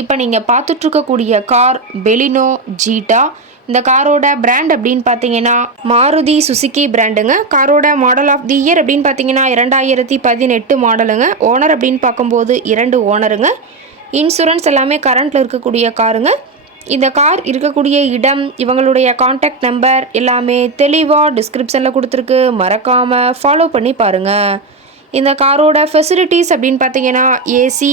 இப்போ நீங்கள் பார்த்துட்ருக்கக்கூடிய car Baleno ஜீட்டா இந்த காரோட பிராண்ட் அப்படின்னு பார்த்தீங்கன்னா மாருதி சுசுக்கி பிராண்டுங்க காரோட மாடல் ஆஃப் தி இயர் அப்படின்னு பார்த்தீங்கன்னா இரண்டாயிரத்தி பதினெட்டு மாடலுங்க ஓனர் அப்படின்னு பார்க்கும்போது இரண்டு ஓனருங்க இன்சூரன்ஸ் எல்லாமே கரண்ட்டில் இருக்கக்கூடிய காருங்க. இந்த கார் இருக்கக்கூடிய இடம் இவங்களுடைய காண்டாக்ட் நம்பர் எல்லாமே தெளிவாக டிஸ்கிரிப்ஷனில் கொடுத்துருக்கு. மறக்காமல் ஃபாலோ பண்ணி பாருங்கள் இந்த காரோட ஃபெசிலிட்டிஸ் அப்படின்னு பார்த்தீங்கன்னா AC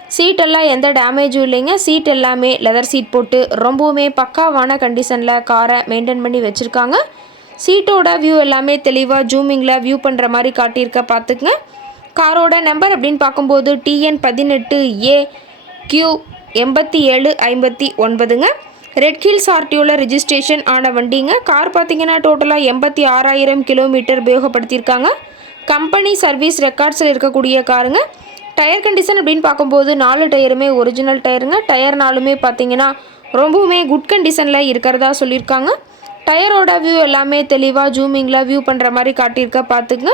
சீட்டெல்லாம் எந்த டேமேஜும் இல்லைங்க. சீட் எல்லாமே லெதர் சீட் போட்டு ரொம்பவுமே பக்காவான கண்டிஷனில் காரை மெயின்டைன் பண்ணி வச்சுருக்காங்க. சீட்டோட வியூ எல்லாமே தெளிவாக ஜூமிங்கில் வியூ பண்ணுற மாதிரி காட்டியிருக்க பார்த்துக்குங்க. காரோட நம்பர் அப்படின்னு பார்க்கும்போது டிஎன் பதினெட்டு ஏ கியூ எண்பத்தி ஏழு ஐம்பத்தி ஒன்பதுங்க. ரெட் ஹில்ஸ் ஆர்டியோவில் ரிஜிஸ்ட்ரேஷன் ஆன வண்டிங்க. கார் பார்த்தீங்கன்னா டோட்டலாக எண்பத்தி ஆறாயிரம் கிலோமீட்டர் உபயோகப்படுத்தியிருக்காங்க. கம்பெனி சர்வீஸ் ரெக்கார்ட்ஸில் இருக்கக்கூடிய காருங்க. டயர் கண்டிஷன் அப்படின்னு பார்க்கும்போது நாலு டயருமே ஒரிஜினல் டயருங்க. டயர் நாலுமே பார்த்தீங்கன்னா ரொம்பவுமே குட் கண்டிஷனில் இருக்கிறதா சொல்லியிருக்காங்க. டயரோட வியூ எல்லாமே தெளிவாக ஜூமிங்கில் வியூ பண்ணுற மாதிரி காட்டியிருக்க பார்த்துங்க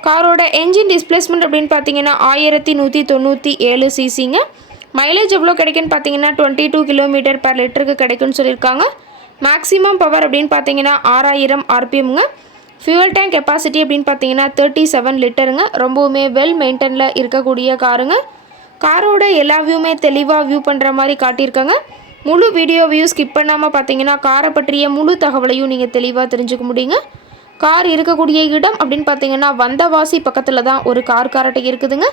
காரோட என்ஜின் டிஸ்பிளேஸ்மெண்ட் அப்படின்னு பார்த்தீங்கன்னா ஆயிரத்தி நூற்றி தொண்ணூற்றி ஏழு சிசிங்க மைலேஜ் எவ்வளோ கிடைக்குன்னு பார்த்தீங்கன்னா டுவெண்ட்டி டூ கிலோமீட்டர் பர் லிட்டருக்கு கிடைக்குன்னு சொல்லியிருக்காங்க. மேக்ஸிமம் பவர் அப்படின்னு பார்த்தீங்கன்னா ஆறாயிரம் ஆர்பிஎம்ங்க ஃபியூவல் டேங்க் கெப்பாசிட்டி அப்படின்னு பார்த்தீங்கன்னா தேர்ட்டி செவன் லிட்டருங்க. ரொம்பவுமே வெல் மெயின்டெனில் இருக்கக்கூடிய காருங்க. காரோட எல்லா வியூமே தெளிவாக வியூ பண்ணுற மாதிரி காட்டியிருக்காங்க. முழு வீடியோ வியூ ஸ்கிப் பண்ணாமல் பார்த்தீங்கன்னா காரை பற்றிய முழு தகவலையும் நீங்கள் தெளிவாக தெரிஞ்சுக்க முடியுங்க. கார் இருக்கக்கூடிய இடம் அப்படின்னு பார்த்தீங்கன்னா வந்தவாசி பக்கத்தில் தான் ஒரு கார் காரட்டை இருக்குதுங்க.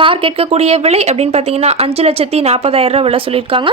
கார் கேட்கக்கூடிய விலை அப்படின்னு பார்த்தீங்கன்னா அஞ்சு லட்சத்தி நாற்பதாயிரம் விலை சொல்லியிருக்காங்க.